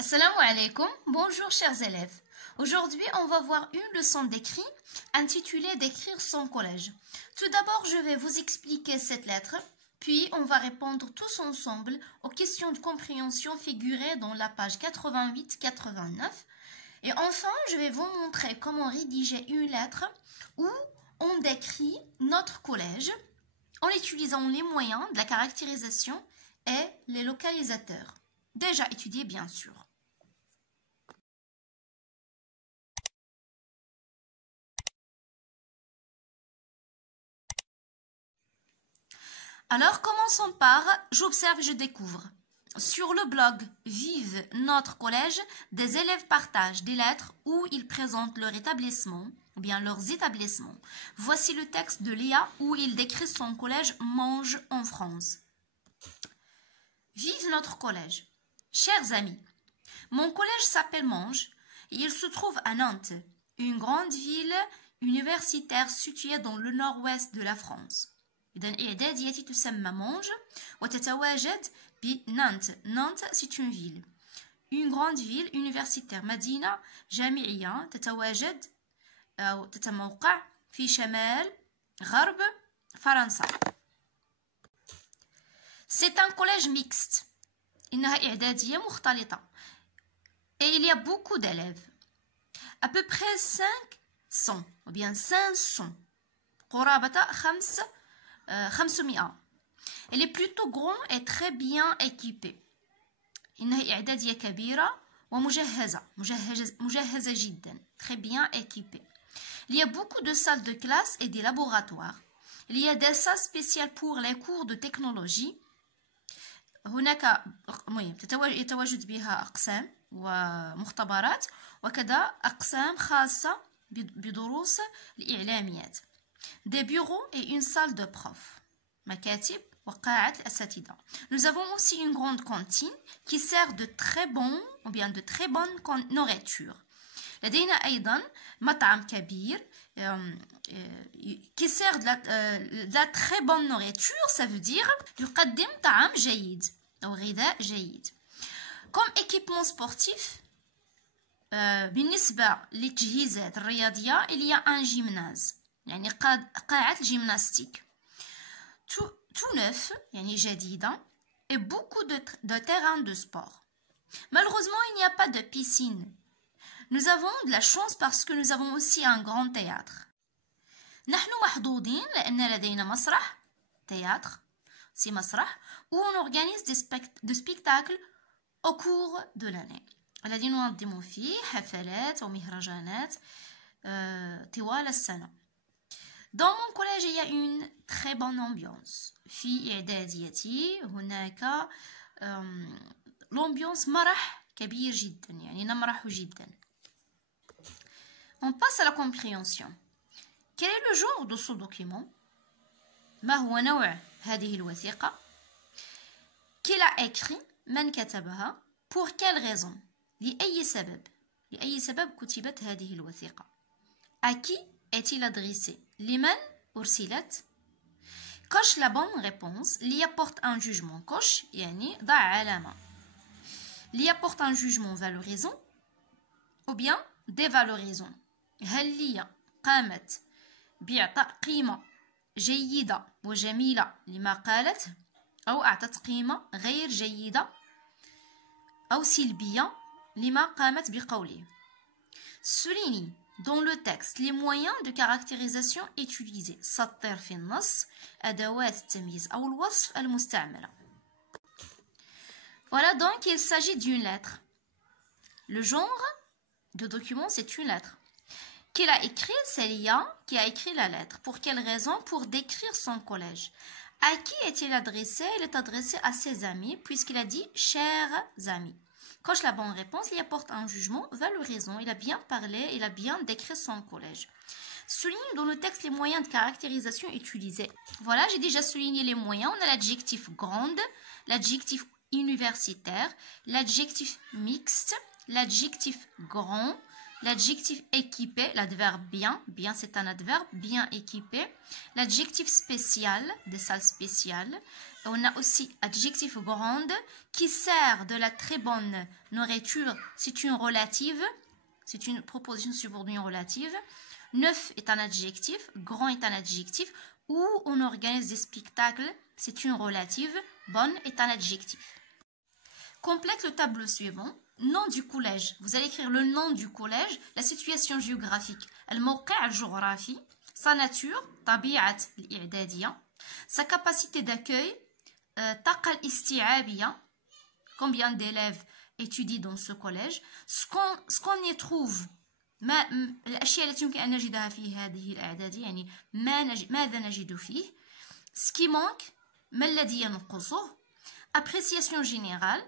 Assalamu alaikum, bonjour chers élèves. Aujourd'hui, on va voir une leçon d'écrit intitulée d'écrire son collège. Tout d'abord, je vais vous expliquer cette lettre, puis on va répondre tous ensemble aux questions de compréhension figurées dans la page 88-89. Et enfin, je vais vous montrer comment rédiger une lettre où on décrit notre collège en utilisant les moyens de la caractérisation et les localisateurs. Déjà étudié bien sûr. Alors commençons par j'observe, je découvre. Sur le blog Vive notre collège, des élèves partagent des lettres où ils présentent leur établissement ou bien leurs établissements. Voici le texte de Léa où il décrit son collège Mange en France. Vive notre collège. Chers amis, mon collège s'appelle Mange et il se trouve à Nantes, une grande ville universitaire située dans le nord-ouest de la France. إذن إعداديتي تسمى مونج وتتواجد بنانت. نانت c'est une ville. Une grande ville universitaire. مدينة جامعية تتواجد أو تتموقع في شمال غرب فرنسا. C'est un collège mixte. إنها إعدادية مختلطة. Et il y a beaucoup d'élèves. À peu près 500 ou bien 500. قرابة 500. Elle est plutôt grand et très bien équipée. إنها إعدادية كبيرة ومجهزة مجهزة جدا. Très bien équipée. Il y a beaucoup de salles de classe et des laboratoires. Il y a des salles spéciales pour les cours de technologie. هناك يتواجد بها أقسام ومختبرات وكذا أقسام خاصة بدروس الإعلاميات. Des bureaux et une salle de prof. مكاتب وقاعة الأساتذة. Nous avons aussi une grande cantine qui sert de très bonne nourriture. لدينا أيضا مطعم كبير qui sert de la très bonne nourriture. Ça veut dire يقدم طعام جيد أو غذاء جيد. Comme équipement sportif, بالنسبة للتجهيزات الرياضية il y a un gymnase. يعني قاعة الجيمناستيك tout neuf يعني جديدة et beaucoup de terrains de sport. Malheureusement, il n'y a pas de piscine. Nous avons de la chance parce que nous avons aussi un grand théâtre. نحن محظوظين لأن لدينا مسرح théâtre c'est مسرح où on organise des spectacles au cours de l'année. الذي ننظم فيه حفلات ومهرجانات طوال السنة. Dans mon collège, il y a une très bonne ambiance. في إعداديتي هناك l'ambiance مرح كبير جدا يعني نمرح جدا. On passe à la compréhension. Quel est le genre de ce document? ما هو نوع هذه الوثيقة؟ Qui l'a écrit؟ من كتبها؟ Pour quelle raison؟ لأي سبب كتبت هذه الوثيقة؟ À qui est-il adressé? لمن أرسلت؟ Coche la bonne réponse. Li apporte un jugement. Coche يعني ضع علامة. Li apporte un jugement valorisant ou bien dévalorisant. هل لي قامت بإعطاء قيمة جيدة وجميلة لما قالت أو أعطت قيمة غير جيدة أو سلبية لما قامت بقوله. Souligne dans le texte les moyens de caractérisation utilisés. سطر في النص أدوات التمييز أو الوصف المستعملة. Voilà donc il s'agit d'une lettre. Le genre de document c'est une lettre. Qui l'a écrit? C'est Léa qui a écrit la lettre. Pour quelle raison? Pour décrire son collège. À qui est-il adressé? Il est adressé à ses amis puisqu'il a dit chers amis. Coche la bonne réponse, il apporte un jugement valorisant. Il a bien parlé, il a bien décrit son collège. Souligne dans le texte les moyens de caractérisation utilisés. Voilà, j'ai déjà souligné les moyens. On a l'adjectif grande, l'adjectif universitaire, l'adjectif mixte, l'adjectif grand, l'adjectif équipé, l'adverbe bien, bien c'est un adverbe, bien équipé, l'adjectif spécial, des salles spéciales. On a aussi adjectif grande qui sert de la très bonne nourriture, c'est une relative, c'est une proposition subordonnée relative. Neuf est un adjectif, grand est un adjectif, où on organise des spectacles, c'est une relative, bonne est un adjectif. Complète le tableau suivant. Nom du collège. Vous allez écrire le nom du collège, la situation géographique, الموقع الجغرافي, sa nature, طبيعة الإعدادية, sa capacité d'accueil, الطاقة الاستيعابية, combien d'élèves étudient dans ce collège, ce qu'on y trouve, الأشياء التي يمكن أن نجدها في هذه الإعدادية, يعني ماذا نجد فيه, ce qui manque, ما الذي ينقصه, appréciation générale,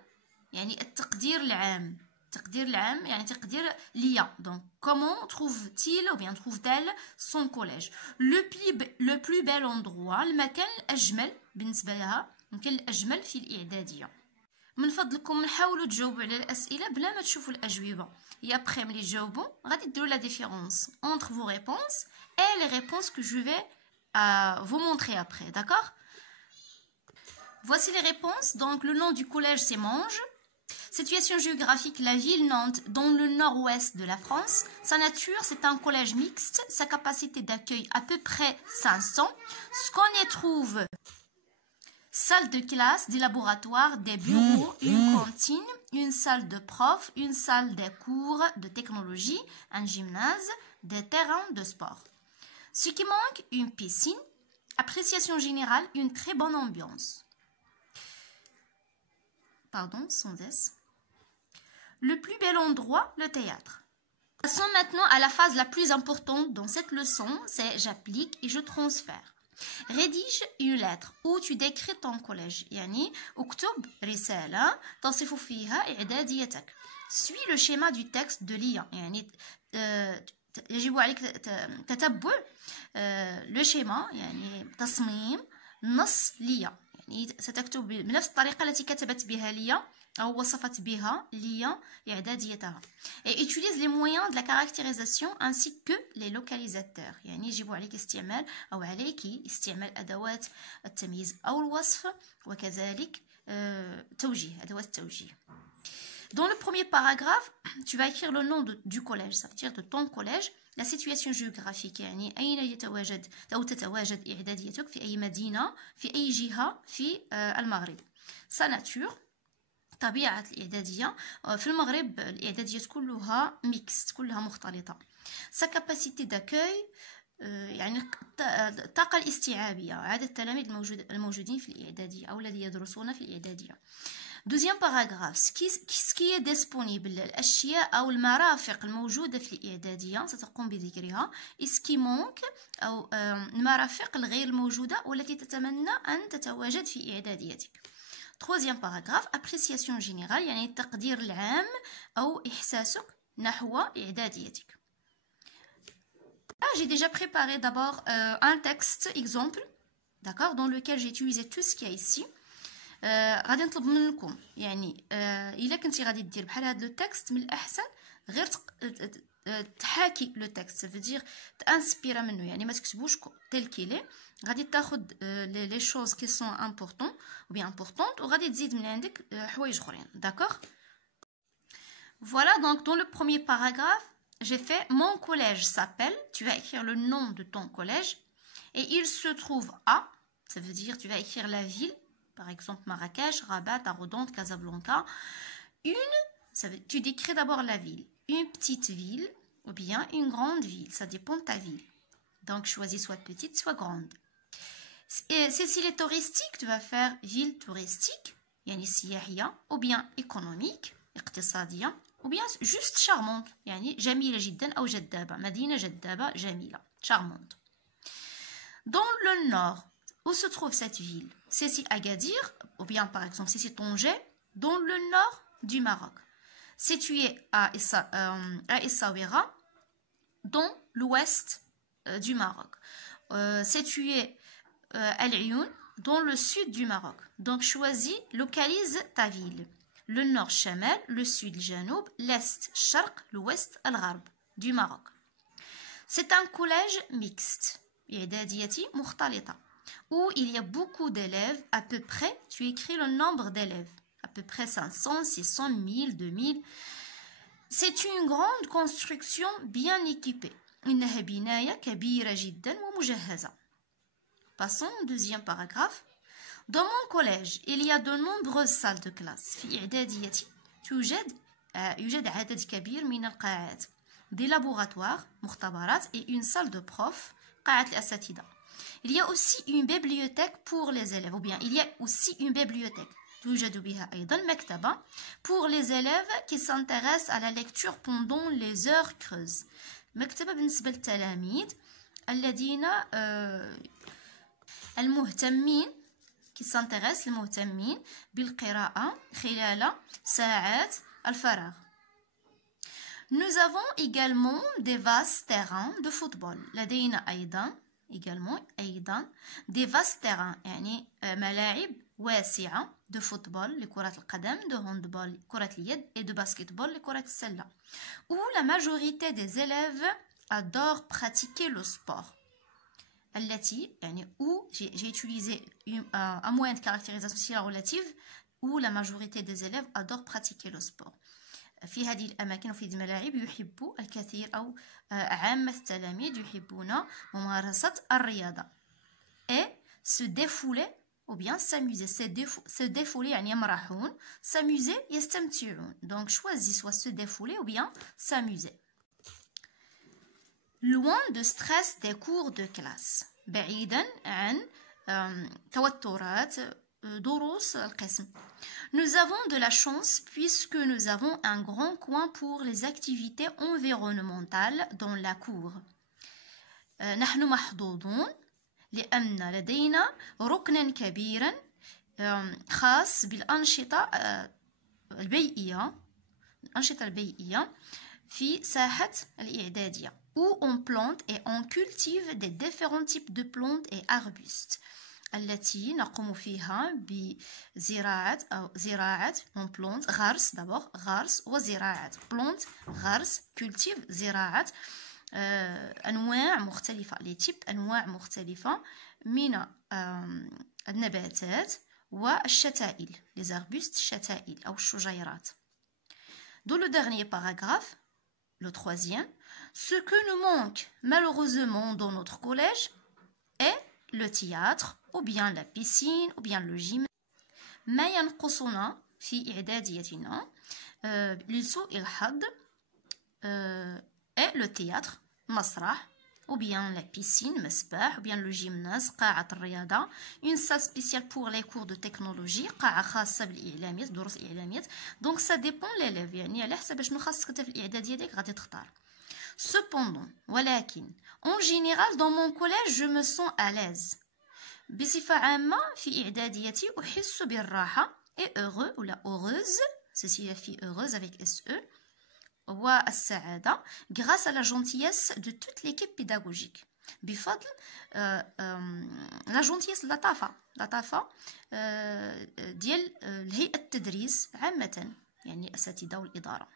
يعني التقدير العام. التقدير العام يعني تقدير ليا. Donc comment trouve-t-il ou bien trouve-t-elle son collège. Le plus bel endroit, المكان الأجمل بالنسبة لها، المكان الأجمل في الإعدادية. من فضلكم نحاولوا تجاوبوا على الأسئلة بلا ما تشوفوا الأجوبة. Et après ملي تجاوبوا غادي ديروا la différence entre vos réponses et les réponses que je vais vous montrer après, d'accord? Voici les réponses. Donc le nom du collège c'est Monge. Situation géographique, la ville Nantes dans le nord-ouest de la France. Sa nature, c'est un collège mixte. Sa capacité d'accueil à peu près 500. Ce qu'on y trouve, salle de classe, des laboratoires, des bureaux, une cantine, une salle de prof, une salle de cours de technologie, un gymnase, des terrains de sport. Ce qui manque, une piscine. Appréciation générale, une très bonne ambiance. Pardon, sans S. Le plus bel endroit, le théâtre. Passons maintenant à la phase la plus importante dans cette leçon, c'est j'applique et je transfère. Rédige une lettre où tu décris ton collège. يعني اكتب رسالة تصف فيها إعداديتك. Suis le schéma du texte de l'IA. يعني يجب عليك تتبع le schéma يعني تصميم نص ليا. يعني ستكتب بنفس الطريقة التي كتبت بها ليا أو وصفت بها ليا إعداديتها. Et utilise les moyens de la caractérisation ainsi que les localisateurs. يعني يجب عليك استعمال أو عليك استعمال أدوات التمييز أو الوصف وكذلك توجيه أدوات التوجيه. Dans le premier paragraphe, tu vas écrire le nom du collège, ça veut dire de ton collège, la situation géographique, يعني أين يتواجد أو تتواجد إعداديتك في أي مدينة في أي جهة في المغرب. Sa nature, طبيعة الإعدادية في المغرب الإعداديات كلها ميكست كلها مختلطة. Sa capacité d'accueil يعني الطاقة الاستيعابية عدد التلاميذ الموجودين في الإعدادية أو الذين يدرسون في الإعدادية. Deuxième paragraphe, ce qui est disponible الأشياء أو المرافق الموجودة في الإعدادية ستقوم بذكرها. Et ce qui manque أو المرافق الغير الموجودة والتي تتمنى أن تتواجد في إعداديتك. Troisième paragraphe, appréciation générale يعني التقدير العام أو إحساسك نحو إعداديتك. Là, j'ai déjà préparé d'abord un texte exemple, d'accord, dans lequel j'ai utilisé tout ce qu'il y a ici. غادي نطلب منكم يعني الا كنتي غادي دير بحال هذا لو تكست من الاحسن غير تحاكي لو تكست سافودير تانسبيرا منه يعني ما تكتبوش تيل كيلي غادي تاخذ لي شوز كي سون امبورطون او بيان امبورطونت وغادي تزيد من عندك حوايج اخرين داكوغ. Voilà, donc dans le premier paragraphe j'ai fait mon collège s'appelle, tu vas écrire le nom de ton collège et il se trouve à, ça veut dire tu vas écrire la ville. Par exemple, Marrakech, Rabat, Taroudante, Casablanca. Tu décris d'abord la ville. Une petite ville ou bien une grande ville. Ça dépend de ta ville. Donc, choisis soit petite, soit grande. Et s'il est touristique, tu vas faire ville touristique, يعني سياحية, ou bien économique, اقتصادية, ou bien juste charmante, يعني جميلة جدا أو جذابة. مدينة جذابة جميلة, charmante. Dans le nord, où se trouve cette ville? C'est ici Agadir, ou bien par exemple c'est ici Tanger, dans le nord du Maroc. Situé à Essaouira, dans l'ouest du Maroc. Situé à El Ayoun, dans le sud du Maroc. Donc choisis, localise ta ville. Le nord Chamal, le sud Janoub, l'est Sharq, l'ouest Al-Gharb. du Maroc. C'est un collège mixte, إعدادية مختلطة, où il y a beaucoup d'élèves, à peu près, tu écris le nombre d'élèves, à peu près 500, 600, 1000, 2000. C'est une grande construction bien équipée. إنها بناية كبيرة جدا ومجهزة. Passons au deuxième paragraphe. Dans mon collège, il y a de nombreuses salles de classe. في إعداديتي يوجد عدد كبير من القاعات. Des laboratoires, مختبرات, et une salle de prof, قاعة الأساتذة. Il y a aussi une bibliothèque pour les élèves, ou bien il y a aussi une bibliothèque. توجد بها أيضا مكتبة pour les élèves qui s'intéressent à la lecture pendant les heures creuses. مكتبة بالنسبة للتلاميذ الذين المهتمين qui s'intéressent المهتمين بالقراءة خلال ساعات الفراغ. Nous avons également des vastes terrains de football. لدينا أيضا des vastes terrains يعني ملاعب واسعة de football لكرة القدم, de handball لكرة اليد et de basketball لكرة السلة. Où la majorité des élèves adorent pratiquer le sport. التي يعني où j'ai utilisé un moyen de caractérisation relative où la majorité des élèves adorent pratiquer le sport. في هذه الأماكن وفي هذه الملاعب يحب الكثير أو عامة التلاميذ يحبون ممارسة الرياضة. Et se défouler ou bien s'amuser. Se défouler يعني يمرحون, s'amuser يستمتعون. Donc choisis soit se défouler ou bien s'amuser. Loin de stress des cours de classe. بعيدا عن توترات دروس القسم. Nous avons de la chance puisque nous avons un grand coin pour les activités environnementales dans la cour. نحن محظوظون لأن لدينا ركنا كبيرا خاص بالأنشطة البيئية في ساحة الإعدادية où on plante et on cultive des différents types de plantes et arbustes. التي نقوم فيها بزراعة أو زراعة on plante غرس d'abord غرس وزراعة plante غرس cultive زراعة أنواع مختلفة les types أنواع مختلفة من النباتات والشتائل les arbustes الشتائل أو الشجيرات. Dans le dernier paragraphe, le troisième, ce que nous manque malheureusement dans notre collège est le théâtre ou bien la piscine ou bien le gym. ما ينقصنا في إعداديتنا لسوء الحظ est le théâtre مسرح ou bien la piscine مسبح ou bien le gymnase قاعة الرياضة, une salle spéciale pour les cours de technologie قاعة خاصة بالإعلاميات دروس الإعلاميات. donc ça dépend l'élève يعني على حسب شنو خاصك انت في الإعدادية ديالك غادي تختار. Cependant, ولكن, en général dans mon collège je me sens à l'aise. بصفة عامة في إعداديتي أحس بالراحة et heureux ou la heureuse, ceci la fille heureuse avec SE, والسعادة grâce à la gentillesse de toute l'équipe pédagogique. بفضل la gentillesse لطافة ديال الهيئة التدريس عامة يعني الأساتذة والإدارة.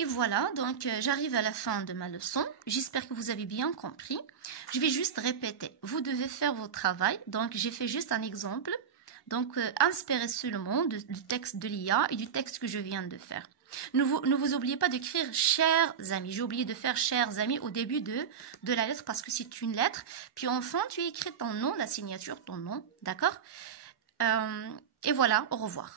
Et voilà, donc j'arrive à la fin de ma leçon. J'espère que vous avez bien compris. Je vais juste répéter. Vous devez faire votre travail. Donc j'ai fait juste un exemple. Donc inspirez seulement du texte de l'IA et du texte que je viens de faire. Ne vous oubliez pas d'écrire chers amis. J'ai oublié de faire chers amis au début de la lettre parce que c'est une lettre. Puis enfin, tu écris ton nom, la signature, ton nom. D'accord? Et voilà, au revoir.